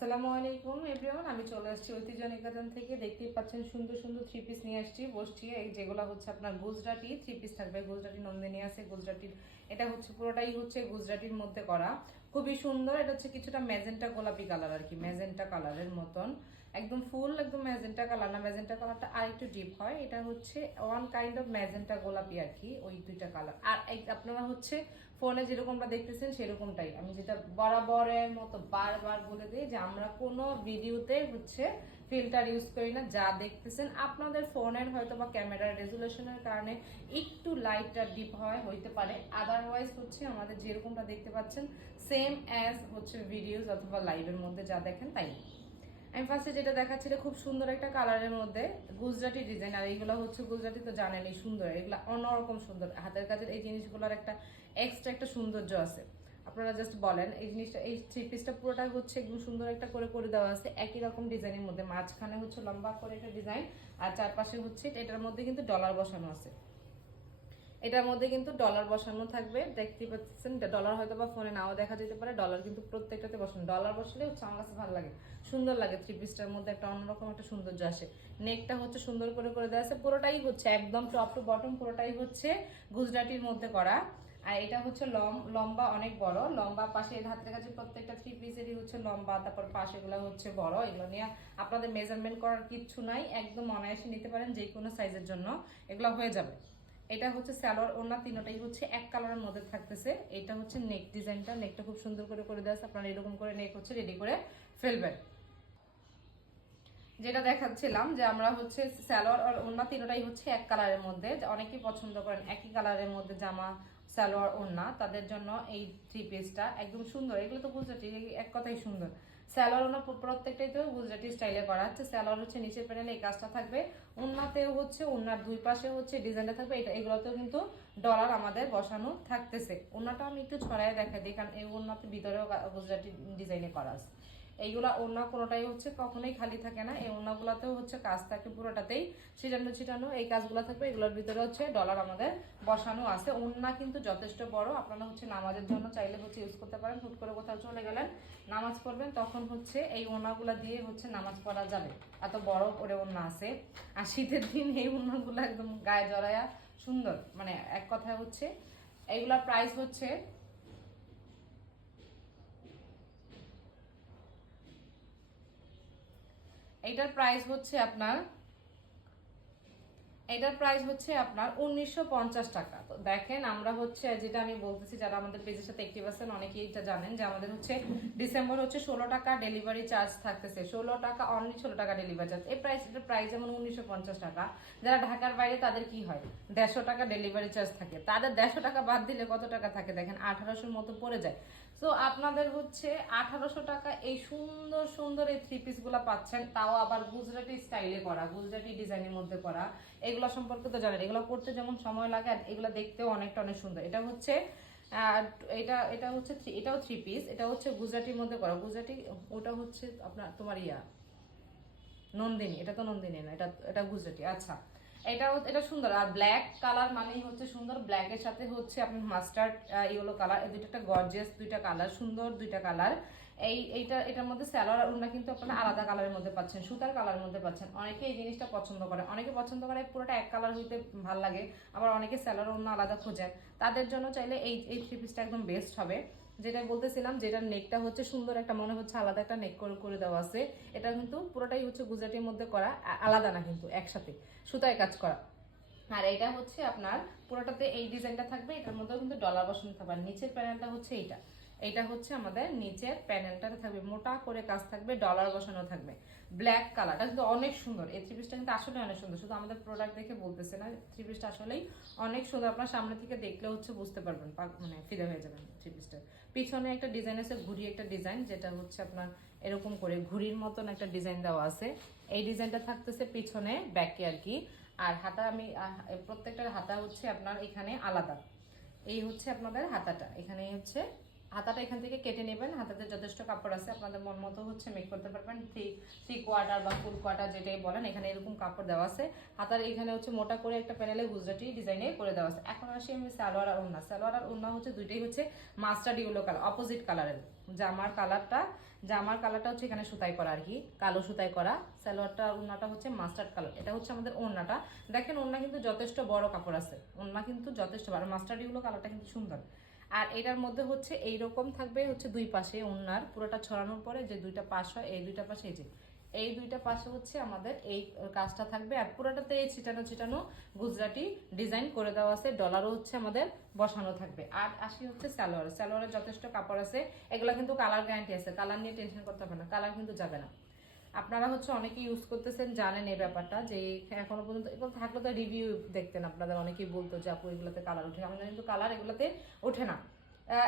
আসসালামু আলাইকুম এভরিওয়ান, আমি চলে আসছি ঐতিহ্য নিকেতন থেকে। দেখতেই পাচ্ছেন সুন্দর সুন্দর থ্রি পিস নিয়ে আসছি বসছি। এই যেগুলো হচ্ছে আপনার গুজরাটি থ্রি পিস থাকবে, গুজরাটি নন্দিনী আছে, গুজরাটির এটা হচ্ছে পুরোটাই হচ্ছে গুজরাটির মধ্যে করা, খুবই সুন্দর। এটা হচ্ছে কিছুটা ম্যাজেন্টা গোলাপি কালার আর কি, ম্যাজেন্টা কালারের মতন, একদম ফুল একদম ম্যাজেন্টা কালার না, ম্যাজেন্টা কালারটা আরেকটু ডিপ হয়। এটা হচ্ছে ওয়ান কাইন্ড অফ ম্যাজেন্টা গোলাপি আর কি, ওই দুইটা কালার। আর আপনারা হচ্ছে ফোনে যেরকমটা দেখতেছেন সেরকমটাই, আমি যেটা বরাবরের মতো বারবার বলে দিই যে আমরা কোনো ভিডিওতে হচ্ছে ফিল্টার ইউজ করি না। যা দেখতেছেন আপনাদের ফোনের হয়তো বা ক্যামেরার রেজুলেশনের কারণে একটু লাইটটা ডিপ হইতে পারে, আদারওয়াইজ হচ্ছে আমাদের যেরকমটা দেখতে পাচ্ছেন সেম অ্যাজ হচ্ছে ভিডিওস অথবা লাইভের মধ্যে যা দেখেন তাই। আমি ফার্স্টে যেটা দেখাচ্ছি খুব সুন্দর একটা কালারের মধ্যে গুজরাটি ডিজাইন। আর এইগুলো হচ্ছে গুজরাটি তো জানেনই সুন্দর, এগুলো অন্যরকম সুন্দর। হাতের কাজের এই জিনিসগুলোর একটা এক্সট্রা একটা সৌন্দর্য আছে। আপনারা জাস্ট বলেন এই জিনিসটা, এই থ্রি পিসটা পুরোটা হচ্ছে একদম সুন্দর একটা করে করে দেওয়া আছে একই রকম ডিজাইনের মধ্যে। মাঝখানে হচ্ছে লম্বা করে একটা ডিজাইন, আর চারপাশে হচ্ছে এটার মধ্যে কিন্তু ডলার বসানো আছে। এটার মধ্যে কিন্তু ডলার বসানো থাকবে, দেখতে পাচ্ছেন। ডলার হয়তো বা ফোনে নাও দেখা যেতে পারে, ডলার কিন্তু প্রত্যেকটাতে বসানো। ডলার বসলে হচ্ছে আমার কাছে ভালো লাগে, সুন্দর লাগে। থ্রি পিসটার মধ্যে একটা অন্যরকম একটা সৌন্দর্য আসে। নেকটা হচ্ছে সুন্দর করে করে দেওয়া আছে, পুরোটাই হচ্ছে একদম টপ টু বটম পুরোটাই হচ্ছে গুজরাটির মধ্যে করা। আর এটা হচ্ছে লম্বা অনেক বড়, লম্বা পাশে হাতের কাছে প্রত্যেকটা থ্রি পিসেরই হচ্ছে লম্বা, তারপর পাশেগুলো হচ্ছে বড়। এগুলো নিয়ে আপনাদের মেজারমেন্ট করার কিচ্ছু নাই, একদম অনায়াসে নিতে পারেন যে কোনো সাইজের জন্য, এগুলো হয়ে যাবে। এটা হচ্ছে সালোয়ার ওড়না, তিনটাই হচ্ছে এক কালারের মধ্যে থাকতেছে। এটা হচ্ছে নেক ডিজাইনটা, নেকটা খুব সুন্দর করে করে দেওয়া আছে। আপনারা এরকম করে নেক হচ্ছে রেডি করে ফেলবেন। যেটা দেখাচ্ছিলাম যে আমরা হচ্ছে সালোয়ার আর ওড়না তিনটাই হচ্ছে এক কালারের মধ্যে, অনেকেই পছন্দ করেন একই কালারের মধ্যে জামা সালোয়ার ওড়না, তাদের জন্য এই থ্রি পিসটা একদম সুন্দর। এগুলো তো গুজরাটি, এক কথাই সুন্দর। সালোয়ার ওড়না প্রত্যেকটাই তো গুজরাটি স্টাইলে করা হচ্ছে। সালোয়ার হচ্ছে নিচের প্যানেলে এই কাজটা থাকবে, ওড়নাতেও হচ্ছে ওড়নার দুই পাশে হচ্ছে ডিজাইনটা থাকবে। এগুলোতেও কিন্তু ডলার আমাদের বসানো থাকতেছে। ওড়নাটা আমি একটু ছড়াই দেখাই দিই, কারণ এই ওড়নাতে ভিতরেও গুজরাটি ডিজাইনে করা আছে। এইগুলা ওড়না কোনোটাই হচ্ছে কখনোই খালি থাকে না, এই ওড়নাগুলাতেও হচ্ছে কাজ থাকে, পুরোটাতেই ছিটানো ছিটানো এই কাজগুলো থাকবে। এগুলোর ভিতরে হচ্ছে ডলার আমাদের বসানো আছে। ওড়না কিন্তু যথেষ্ট বড়, আপনারা হচ্ছে নামাজের জন্য চাইলে হচ্ছে ইউজ করতে পারেন। হুট করে কোথাও চলে গেলেন নামাজ পড়বেন, তখন হচ্ছে এই ওড়নাগুলা দিয়ে হচ্ছে নামাজ পড়া যাবে, এত বড় করে ওড়না আছে। আর শীতের দিন এই ওড়নাগুলো একদম গায়ে জড়ায়া সুন্দর, মানে এক কথায় হচ্ছে এইগুলার প্রাইস হচ্ছে এইটার প্রাইস হচ্ছে আপনার 1950 টাকা। তো দেখেন আমরা হচ্ছে যেটা আমি বলতেছি, যারা আমাদের পেজের সাথে অ্যাক্টিভ আছেন অনেকেই এটা জানেন যে আমাদের হচ্ছে ডিসেম্বর হচ্ছে 16 টাকা ডেলিভারি চার্জ থাকতেছে। 16 টাকা অনলি, 16 টাকা ডেলিভারি চার্জ। এটার প্রাইস যেমন 1950 টাকা। যারা ঢাকার বাইরে তাদের কি হয়, 150 টাকা ডেলিভারি চার্জ থাকে। তাদের 150 টাকা বাদ দিলে কত টাকা থাকে দেখেন, 1800-র মতো পড়ে যায়। সো আপনাদের হচ্ছে 1800 টাকা এই সুন্দর সুন্দর এই থ্রি পিস গুলা পাচ্ছেন, তাও আবার গুজরাটি স্টাইলে করা, গুজরাটি ডিজাইনের মধ্যে করা। এগুলো সম্পর্কে তো জানেন, এগুলো করতে যেমন সময় লাগে আর এগুলো দেখতেও অনেকটা অনেক সুন্দর। এটা হচ্ছে এটা হচ্ছে এটাও থ্রি পিস, এটা হচ্ছে গুজরাটির মধ্যে করা। গুজরাটি ওটা হচ্ছে আপনার তোমার নন্দিনী, এটা তো নন্দিনী না, এটা গুজরাটি। আচ্ছা, এটা সুন্দর। আর ব্ল্যাক কালার মানেই হচ্ছে সুন্দর, ব্ল্যাক এর সাথে হচ্ছে আপনার মাস্টার্ড ইয়েলো কালার, এই দুইটা একটা গর্জিয়াস দুইটা কালার, সুন্দর দুইটা কালার। এটার মধ্যে সালোয়ার ওড়না কিন্তু আপনারা আলাদা কালারের মধ্যে পাচ্ছেন, সুতার কালারের মধ্যে পাচ্ছেন। অনেকে এই জিনিসটা পছন্দ করে, অনেকে পছন্দ করে পুরোটা এক কালার হইতে ভাল লাগে, আবার অনেকে সালোয়ার ওড়না আলাদা খোঁজেন। তাদের জন্য চাইলে এই থ্রি পিসটা একদম বেস্ট হবে। যেটা বলতেছিলাম, যেটার নেকটা হচ্ছে সুন্দর একটা, মনে হচ্ছে আলাদা একটা নেক করে করে দেওয়া আছে। এটা কিন্তু পুরোটাই হচ্ছে গুজরাটির মধ্যে করা, আলাদা না কিন্তু একসাথে সুতায় কাজ করা। আর এটা হচ্ছে আপনার পুরোটাতে এই ডিজাইনটা থাকবে, এটার মধ্যেও কিন্তু ডলার বসানো থাকবে। আর নিচের প্যানেলটা হচ্ছে এটা হচ্ছে আমাদের নিচের প্যানেলটাতে থাকবে, মোটা করে কাজ থাকবে, ডলার বসানো থাকবে। ব্ল্যাক কালারটা কিন্তু অনেক সুন্দর। এই থ্রি পিসটা কিন্তু আসলে অনেক সুন্দর, শুধু আমাদের প্রোডাক্ট দেখে বলতেছে না, থ্রি পিসটা আসলেই অনেক সুন্দর। আপনার সামনে থেকে দেখলে হচ্ছে বুঝতে পারবেন, মানে ফিদা হয়ে যাবেন থ্রি পিসটা। পিছনে একটা ডিজাইন আছে, ঘুড়ি একটা ডিজাইন, যেটা হচ্ছে আপনার এরকম করে ঘুড়ির মতন একটা ডিজাইন দেওয়া আছে। এই ডিজাইনটা থাকতেছে পিছনে ব্যাকে আর কি। আর হাতা আমি প্রত্যেকটার হাতা হচ্ছে আপনার এখানে আলাদা। এই হচ্ছে আপনাদের হাতাটা, এখানে হচ্ছে হাতাটা এখান থেকে কেটে নেবেন। হাতাতে যথেষ্ট কাপড় আছে, আপনাদের মন মতো হচ্ছে মেক করতে পারবেন। থ্রি কোয়ার্টার বা ফুল কোয়ার্টার যেটাই বলেন, এখানে এরকম কাপড় দেওয়া আছে। হাতার এখানে হচ্ছে মোটা করে একটা প্যানেলে গুজরাটি ডিজাইনে করে দেওয়া আছে। এখন আসি আমি সালোয়ার আর ওড়না। সালোয়ার আর ওড়না হচ্ছে দুইটাই হচ্ছে মাস্টার্ড ইয়েলো কালার, অপোজিট কালারের। জামার কালারটা জামার কালারটা হচ্ছে এখানে সুতাই করা আর কি, কালো সুতাই করা। সালোয়ারটা ওড়নাটা হচ্ছে মাস্টার্ড কালার। এটা হচ্ছে আমাদের ওড়নাটা। দেখেন ওড়না কিন্তু যথেষ্ট বড় কাপড় আছে, ওড়না কিন্তু যথেষ্ট বড়, মাস্টার্ড ইউলো কালারটা কিন্তু সুন্দর। আর এটার মধ্যে হচ্ছে এইরকম থাকবে হচ্ছে দুই পাশে ওড়নার পুরোটা ছড়ানোর পরে যে দুইটা পাশ হয়, এই দুইটা পাশে এই যে এই দুইটা পাশে হচ্ছে আমাদের এই কাজটা থাকবে। আর পুরোটাতে এই ছিটানো ছিটানো গুজরাটি ডিজাইন করে দেওয়া আছে, ডলারও হচ্ছে আমাদের বসানো থাকবে। আর আসি হচ্ছে সালোয়ারের যথেষ্ট কাপড় আছে, এগুলো কিন্তু কালার গ্যারান্টি আছে, কালার নিয়ে টেনশন করতে হবে না, কালার কিন্তু যাবে না। আপনারা হচ্ছে অনেকেই ইউজ করতেছেন, জানেন এই ব্যাপারটা যে এখনো পর্যন্ত এগুলো থাকলে তো রিভিউ দেখতেন আপনাদের, অনেকেই বলতো যে আপু এগুলোতে কালার ওঠে, আমাদের কিন্তু কালার এগুলোতে ওঠে না।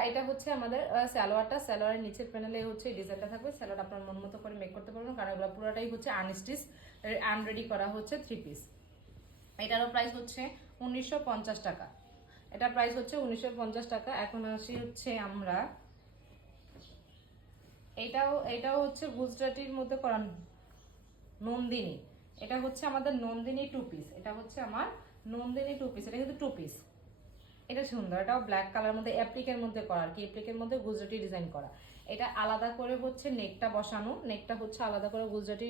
এটা হচ্ছে আমাদের সালোয়ারের নিচের প্যানেলে হচ্ছে ডিজাইনটা থাকবে। সালোয়ার আপনার মন মতো করে মেক করতে পারবেন, কারণ এগুলো পুরোটাই হচ্ছে আনস্টিচ আনরেডি করা হচ্ছে 3 পিস। এটারও প্রাইস হচ্ছে 1950 টাকা। এটার প্রাইস হচ্ছে 1950 টাকা। এখন আসি হচ্ছে আমরা এটাও হচ্ছে গুজরাটির মধ্যে করা নন্দিনী। এটা হচ্ছে আমাদের নন্দিনী 2 পিস। এটা হচ্ছে আমার নন্দিনী 2 পিস, এটা কিন্তু 2 পিস। এটা সুন্দর, এটাও ব্ল্যাক কালার মধ্যে অ্যাপ্লিকের মধ্যে করা আর কি, অ্যাপ্লিকের মধ্যে গুজরাটি ডিজাইন করা। এটা আলাদা করে হচ্ছে নেকটা বসানো, নেকটা হচ্ছে আলাদা করে গুজরাটি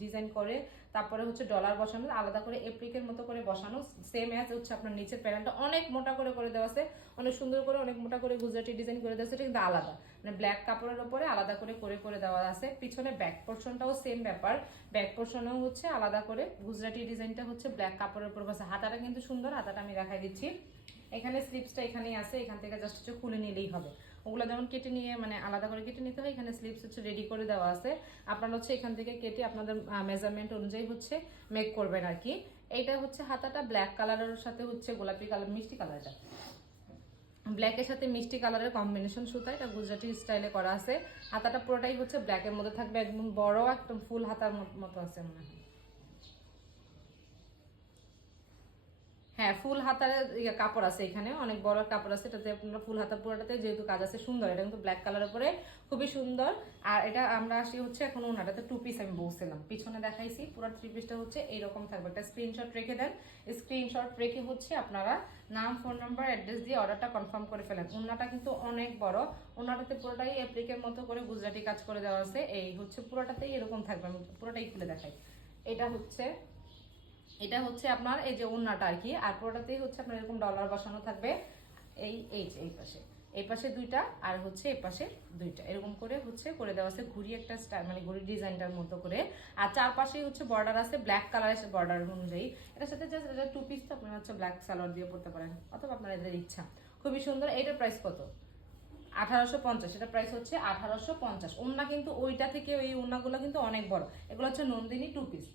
ডিজাইন করে, তারপরে হচ্ছে ডলার বসানো, আলাদা করে অ্যাপ্লিকের মতো করে বসানো। সেম অ্যাজ হচ্ছে আপনার নিচের প্যানেলটা অনেক মোটা করে করে দেওয়া আছে, অনেক সুন্দর করে অনেক মোটা করে গুজরাটি ডিজাইন করে দেওয়া আছে। এটা কিন্তু আলাদা, মানে ব্ল্যাক কাপড়ের উপরে আলাদা করে করে করে দেওয়া আছে। পিছনে ব্যাক পোর্শনটাও সেম ব্যাপার, ব্যাক পোর্শনেও হচ্ছে আলাদা করে গুজরাটি ডিজাইনটা হচ্ছে ব্ল্যাক কাপড়ের উপর বসে। হাতাটা কিন্তু সুন্দর, হাতাটা আমি দেখাই দিচ্ছি। এখানে স্লিপসটা এখানেই আছে, এখান থেকে জাস্ট হচ্ছে খুলে নিলেই হবে। ওগুলো যেমন কেটে নিয়ে মানে আলাদা করে কেটে নিতে হয়, এখানে স্লিপস হচ্ছে রেডি করে দেওয়া আছে। আপনারা হচ্ছে এখান থেকে কেটে আপনাদের মেজারমেন্ট অনুযায়ী হচ্ছে মেক করবেন আর কি। এইটা হচ্ছে হাতাটা ব্ল্যাক কালারের সাথে হচ্ছে গোলাপি কালার, মিষ্টি কালারটা ব্ল্যাকের সাথে মিষ্টি কালারের কম্বিনেশন সুতা, এটা গুজরাটি স্টাইলে করা আছে। হাতাটা পুরোটাই হচ্ছে ব্ল্যাকের মধ্যে থাকবে, একদম বড় একদম ফুল হাতার মতো আছে মনে হয়। হ্যাঁ, ফুল হাতার কাপড় আছে, এখানে অনেক বড় কাপড় আছে, এটাতে আপনারা ফুল হাতা পুরোটাতে যেহেতু কাজ আছে সুন্দর। এটা কিন্তু ব্ল্যাক কালারের উপরে খুবই সুন্দর। আর এটা আমরা আসি হচ্ছে এখন ওনাটাতে 2 পিস আমি বলছিলাম, পিছনে দেখাইছি পুরো 3 পিসটা হচ্ছে এইরকম থাকবে। একটা স্ক্রিনশট রেখে দেন, স্ক্রিনশট রেখে হচ্ছে আপনারা নাম, ফোন নাম্বার, অ্যাড্রেস দিয়ে অর্ডারটা কনফার্ম করে ফেলেন। ওনাটা কিন্তু অনেক বড়, ওনাটাতে পুরোটাই অ্যাপ্লিকের মতো করে গুজরাটি কাজ করে দেওয়া আছে। এই হচ্ছে পুরোটাতেই এরকম থাকবে, আমি পুরোটাই খুলে দেখাই। এটা হচ্ছে আপনার এই যে ওড়নাটা আর কি, আর পুরোটাতেই হচ্ছে আপনার এরকম ডলার বসানো থাকবে। এই পাশে দুইটা, আর হচ্ছে এই পাশে দুইটা, এরকম করে হচ্ছে করে দেওয়া আছে ঘুরি একটা স্টাইল, মানে ঘুরি ডিজাইনটার মতো করে। আর চারপাশেই হচ্ছে বর্ডার আছে ব্ল্যাক কালারের বর্ডার অনুযায়ী। এটার সাথে জাস্ট এটা 2 পিস, তো আপনারা হচ্ছে ব্ল্যাক সালোয়ার দিয়ে পড়তে পারেন, অথবা আপনার এদের ইচ্ছা। খুবই সুন্দর। এটার প্রাইস কত? 1850। এটা প্রাইস হচ্ছে 1850। ওড়না কিন্তু ওইটা থেকে ওই ওড়নাগুলো কিন্তু অনেক বড়, এগুলো হচ্ছে নন্দিনী 2 পিস।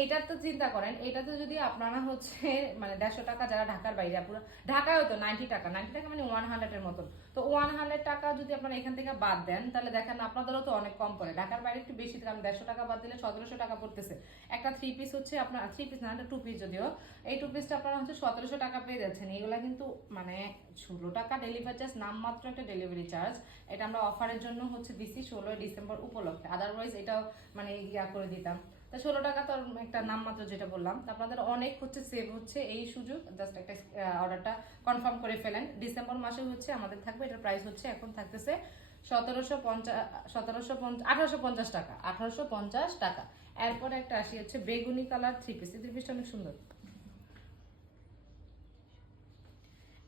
এইটা তো চিন্তা করেন, এটাতে যদি আপনারা হচ্ছে মানে 150 টাকা, যারা ঢাকার বাইরে, পুরো ঢাকায় হতো 90 টাকা, 90 টাকা মানে 100 এর মতন। তো 100 টাকা যদি আপনারা এখান থেকে বাদ দেন, তাহলে দেখেন আপনাদেরও তো অনেক কম পড়ে। ঢাকার বাইরে একটু বেশি, কারণ 150 টাকা বাদ দিলে 1700 টাকা পড়তেছে। একটা 3 পিস হচ্ছে আপনার 3 পিস না, একটা 2 পিস, যদিও এই 2 পিসটা আপনারা হচ্ছে 1700 টাকা পেয়ে যাচ্ছেন। এগুলা কিন্তু মানে 16 টাকা ডেলিভারি চার্জ, নামমাত্র একটা ডেলিভারি চার্জ। এটা আমরা অফারের জন্য হচ্ছে দিচ্ছি 16 ডিসেম্বর উপলক্ষে, আদারওয়াইজ এটাও মানে ইয়া করে দিতাম। তা 16 টাকা তো একটা নামমাত্র যেটা বললাম। তো আপনাদের অনেক হচ্ছে সেভ হচ্ছে এই সুযোগ, জাস্ট একটা অর্ডারটা কনফার্ম করে ফেলেন। ডিসেম্বর মাসে হচ্ছে আমাদের থাকবে, এটার প্রাইস হচ্ছে এখন থাকতেছে 1850 টাকা, 1850 টাকা। এরপরে একটা আসি হচ্ছে বেগুনি কালার 3 পিস। এই 3 পিসটা অনেক সুন্দর।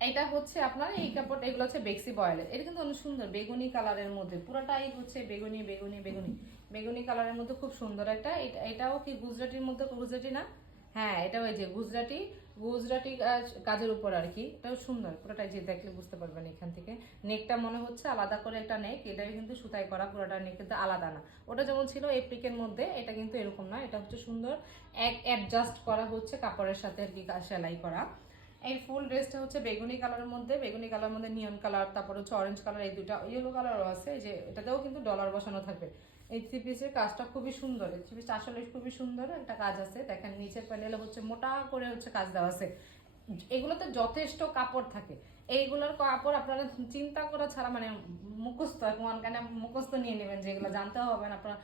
এটা হচ্ছে আপনার এই কাপড়, এগুলো হচ্ছে বেক্সি বয়েলের। এটা কিন্তু অনেক সুন্দর, বেগুনি কালারের মধ্যে পুরোটাই হচ্ছে বেগুনি বেগুনি বেগুনি বেগুনি কালারের মধ্যে খুব সুন্দর একটা। এটাও কি গুজরাটির মধ্যে, গুজরাটি না? হ্যাঁ, এটা ওই যে গুজরাটি গুজরাটি কাজের উপর আর কি। এটাও সুন্দর পুরোটাই, যে দেখলে বুঝতে পারবেন। এখান থেকে নেকটা মনে হচ্ছে আলাদা করে একটা নেক, এটা কিন্তু সুতাই করা, পুরোটা নেক কিন্তু আলাদা না। ওটা যেমন ছিল এপ্লিকের মধ্যে, এটা কিন্তু এরকম না, এটা হচ্ছে সুন্দর অ্যাডজাস্ট করা হচ্ছে কাপড়ের সাথে আর কি, সেলাই করা। এই ফুল ড্রেসটা হচ্ছে বেগুনি কালারের মধ্যে, বেগুনি কালার মধ্যে নিয়ন কালার, তারপর হচ্ছে অরেঞ্জ কালার, এই দুটা ইয়েলো কালারও আছে। এই যে এটাতেও কিন্তু ডলার বসানো থাকবে। এই 3 পিসের কাজটা খুবই সুন্দর, এই 3 পিস আসলে খুবই সুন্দর একটা কাজ আছে। দেখেন নিচের প্যানেলে হচ্ছে মোটা করে হচ্ছে কাজ দেওয়া আছে। এগুলোতে যথেষ্ট কাপড় থাকে, এইগুলোর কাপড় আপনারা চিন্তা করা ছাড়া মানে মুখস্থ, ওয়ানখানে মুখস্থ নিয়ে নেবেন, যে এগুলো জানতে হবে না আপনার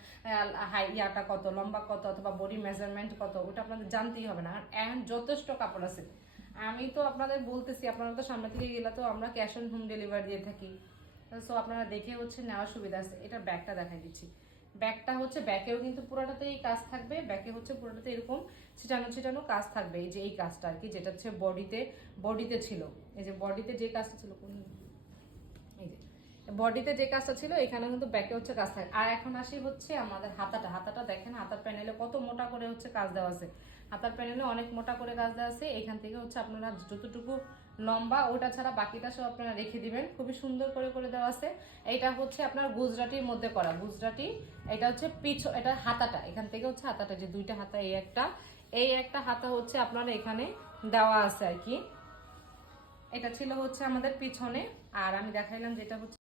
হাই ইয়াটা কত, লম্বা কত, অথবা বডি মেজারমেন্ট কত, ওটা আপনাদের জানতেই হবে না। আর যথেষ্ট কাপড় আছে। আমি তো আপনাদের বলতেছি, আপনারা তো সামনে থেকে গেলে তো আমরা ক্যাশ অন হোম ডেলিভারি দিয়ে থাকি। সো আপনারা দেখে হচ্ছে নেওয়ার সুবিধা আছে। এটা ব্যাগটা দেখাই দিচ্ছি। ব্যাগটা হচ্ছে ব্যাকেও কিন্তু পুরোটাতেই কাজ থাকবে, ব্যাকে হচ্ছে পুরোটাতে এরকম ছিটানো ছিটানো কাজ থাকবে। এই যে এই কাজটা আর কি, যেটা হচ্ছে বডিতে ছিল, এই যে বডিতে যে কাজটা ছিল, এই যে বডিতে যে কাজটা ছিল এখানে কিন্তু ব্যাকে হচ্ছে কাজ থাকে। আর এখন আসি হচ্ছে আমাদের হাতাটা দেখেন, হাতার প্যানেলে কত মোটা করে হচ্ছে কাজ দেওয়া আছে, হাতার প্যানেলে অনেক মোটা করে কাজ দেওয়া আছে। এখান থেকে হচ্ছে আপনারা যতটুকু লম্বা ওটা ছাড়া বাকিটা সব আপনারা রেখে দিবেন, খুবই সুন্দর করে করে দেওয়া আছে। এটা হচ্ছে আপনার গুজরাটির মধ্যে করা, গুজরাটি। এটা হচ্ছে এটা হাতাটা, এখান থেকে হচ্ছে হাতাটা, যে দুইটা হাতা, এই একটা হাতা হচ্ছে আপনারা এখানে দেওয়া আছে আর কি। এটা ছিল হচ্ছে আমাদের পিছনে। আর আমি দেখাইলাম যেটা হচ্ছে